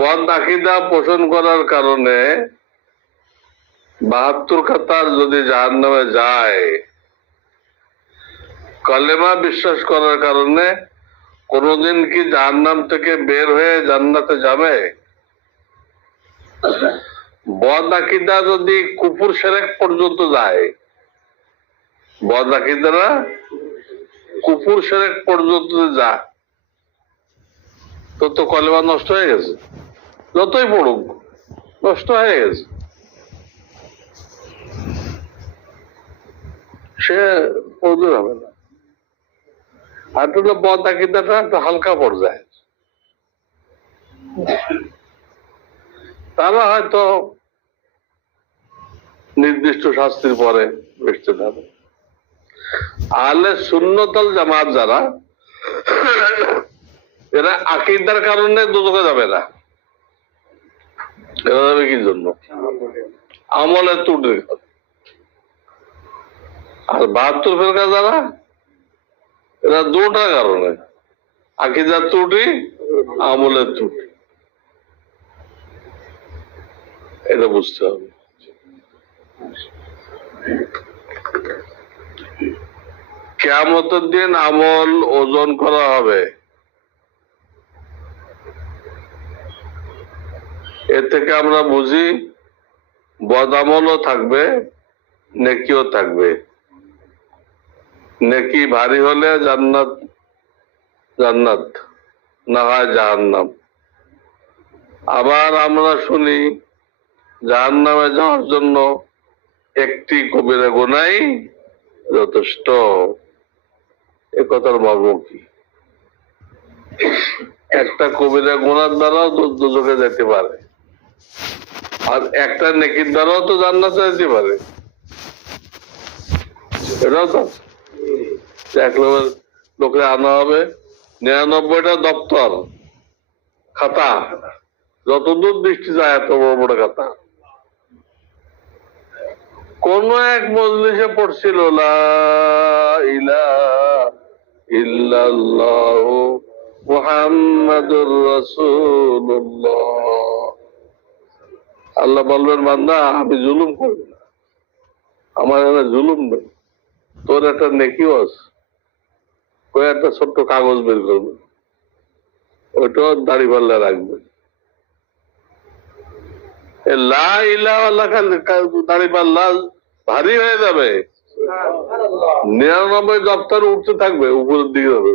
বদ আকীদা পোষণ করার কারণে ৭২ খাতার যদি জাহান্নামে যায়, কালেমা বিশ্বাস করার কারণে কোনদিন কি জাহান্নাম থেকে বের হয়ে জান্নাতে যাবে? বদ আকীদা যদি কুফর শিরক পর্যন্ত যায়, বদ আকীদারা কুফর শিরক পর্যন্ত যায়, তো কলেমা নষ্ট হয়ে গেছে। যতই পড়ুক, নষ্ট হয়ে গেছে। সে পড়তে হবে না। আর তো বদ আকীদাটা একটু হালকা পর্যায়ে, তারা হয়তো নির্দিষ্ট শাস্তির পরে বেঁচতে যাবে। আহলে সুন্নাত ওয়াল জামাত যারা, এরা আকীদার কারণে দুজকে যাবে না। এরা যাবে কি জন্য? আমলের ত্রুটির কারণে। আর ৭২ ফেরকা যারা, এরা দুটার কারণে, আকীদার ত্রুটি, আমলের ত্রুটি। এটা বুঝতে হবে। কিয়ামতের দিন আমল ওজন করা হবে। এ থেকে আমরা বুঝি বদ আমলও থাকবে, নেকিও থাকবে। নেকি ভারী হলে জান্নাত, জান্নাত না হয় জাহান্নাম। আবার আমরা শুনি জাহান্নামে যাওয়ার জন্য একটি কবিরা গুনাহই যথেষ্ট। এ কথার মর্ম কি? একটা কবিরা গুনার দ্বারাও দুজকে যেতে পারে, আর একটা নেকির দ্বারাও তো জান্নাতে যেতে পারে। এটাও তো এক লোকে আনা হবে ৯৯টা দপ্তর খাতা, যতদূর দৃষ্টি যায় এত বড় বড় খাতা। কোন এক মজলিসে পড়ছিল লা ইলাহা ইল্লাল্লাহু মুহাম্মাদুর রাসূলুল্লাহ। আল্লাহ বলবেন, বান্দা আমি জুলুম করব না, আমার এখানে জুলুম নেই, তোর একটা নেকিও আছে। ওই একটা ছোট্ট কাগজ বের করবে, ওইটাও দাড়ি পাল্লা রাখবে। লা ইলাহা দাড়ি পাল্লা ভারী হয়ে যাবে, ৯৯ দপ্তর উঠতে থাকবে, উপরের দিকে যাবে।